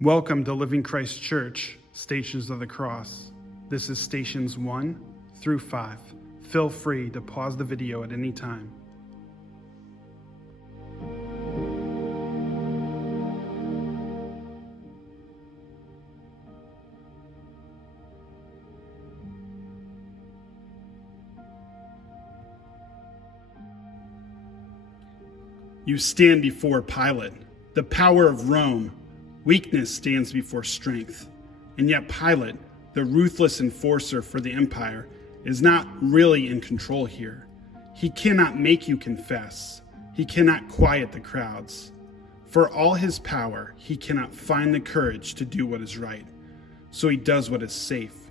Welcome to Living Christ Church, Stations of the Cross. This is stations 1 through 5. Feel free to pause the video at any time. You stand before Pilate, the power of Rome. Weakness stands before strength. And yet Pilate, the ruthless enforcer for the empire, is not really in control here. He cannot make you confess. He cannot quiet the crowds. For all his power, he cannot find the courage to do what is right. So he does what is safe.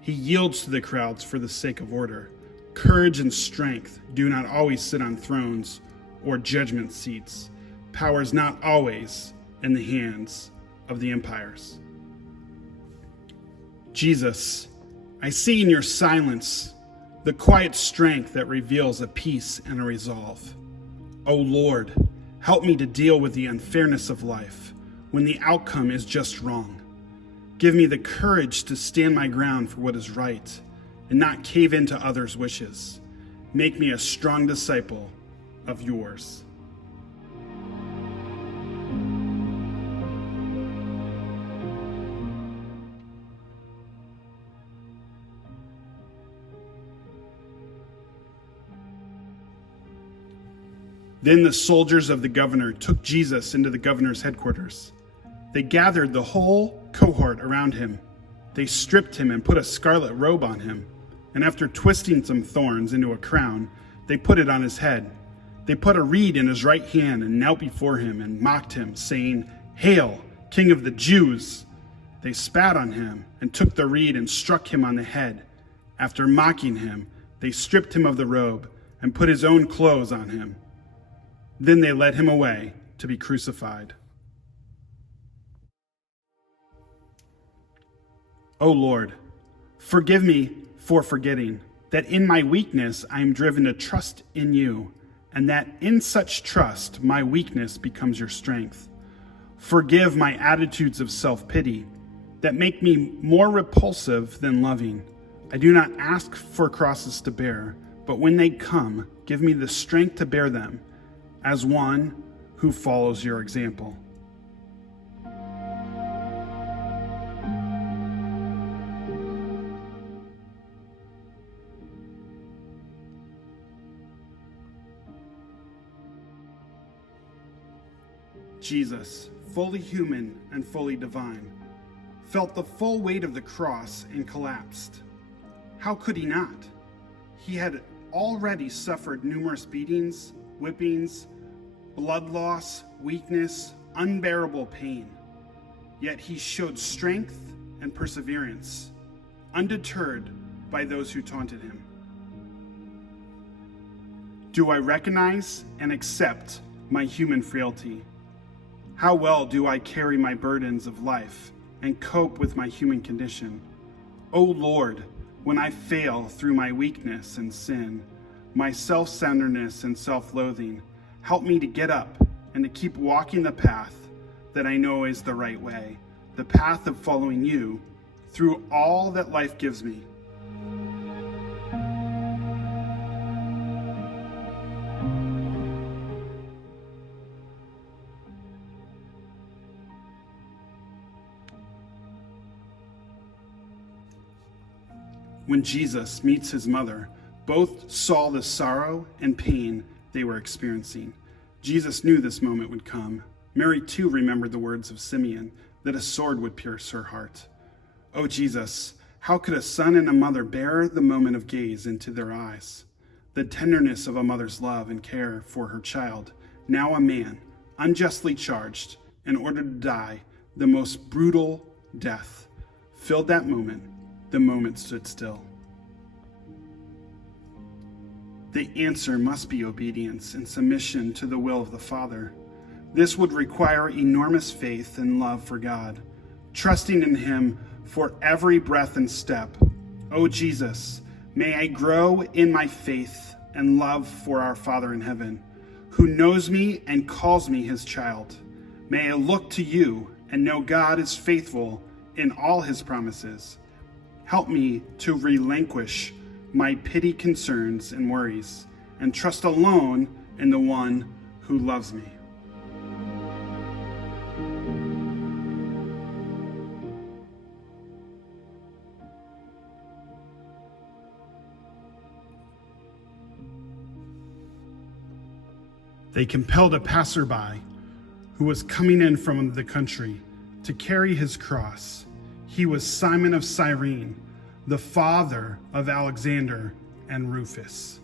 He yields to the crowds for the sake of order. Courage and strength do not always sit on thrones or judgment seats. Power is not always in the hands of the empires. Jesus, I see in your silence the quiet strength that reveals a peace and a resolve. O Lord, help me to deal with the unfairness of life when the outcome is just wrong. Give me the courage to stand my ground for what is right and not cave into others' wishes. Make me a strong disciple of yours. Then the soldiers of the governor took Jesus into the governor's headquarters. They gathered the whole cohort around him. They stripped him and put a scarlet robe on him. And after twisting some thorns into a crown, they put it on his head. They put a reed in his right hand and knelt before him and mocked him, saying, "Hail, King of the Jews!" They spat on him and took the reed and struck him on the head. After mocking him, they stripped him of the robe and put his own clothes on him. Then they led him away to be crucified. O Lord, forgive me for forgetting that in my weakness I am driven to trust in you, and that in such trust my weakness becomes your strength. Forgive my attitudes of self-pity that make me more repulsive than loving. I do not ask for crosses to bear, but when they come, give me the strength to bear them as one who follows your example. Jesus, fully human and fully divine, felt the full weight of the cross and collapsed. How could he not? He had already suffered numerous beatings, whippings, blood loss, weakness, unbearable pain. Yet he showed strength and perseverance, undeterred by those who taunted him. Do I recognize and accept my human frailty? How well do I carry my burdens of life and cope with my human condition? O Lord, when I fail through my weakness and sin, my self-centeredness and self-loathing, help me to get up and to keep walking the path that I know is the right way, the path of following you through all that life gives me. When Jesus meets his mother, both saw the sorrow and pain they were experiencing. Jesus knew this moment would come. Mary too remembered the words of Simeon, that a sword would pierce her heart. Oh Jesus, how could a son and a mother bear the moment of gaze into their eyes? The tenderness of a mother's love and care for her child, now a man, unjustly charged in order to die the most brutal death, filled that moment. The moment stood still. The answer must be obedience and submission to the will of the Father. This would require enormous faith and love for God, trusting in him for every breath and step. O Jesus, may I grow in my faith and love for our Father in heaven, who knows me and calls me his child. May I look to you and know God is faithful in all his promises. Help me to relinquish my petty concerns and worries and trust alone in the one who loves me. They compelled a passerby who was coming in from the country to carry his cross. He was Simon of Cyrene, the father of Alexander and Rufus.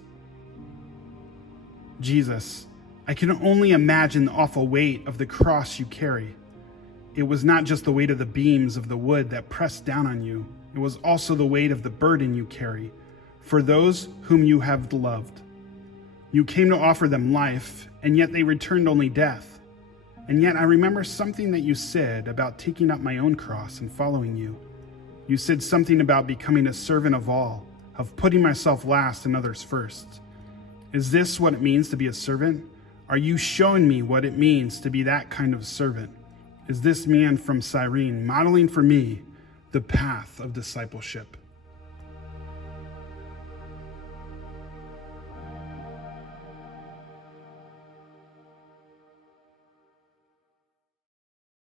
Jesus, I can only imagine the awful weight of the cross you carry. It was not just the weight of the beams of the wood that pressed down on you. It was also the weight of the burden you carry for those whom you have loved. You came to offer them life, and yet they returned only death. And yet I remember something that you said about taking up my own cross and following you. You said something about becoming a servant of all, of putting myself last and others first. Is this what it means to be a servant? Are you showing me what it means to be that kind of servant? Is this man from Cyrene modeling for me the path of discipleship?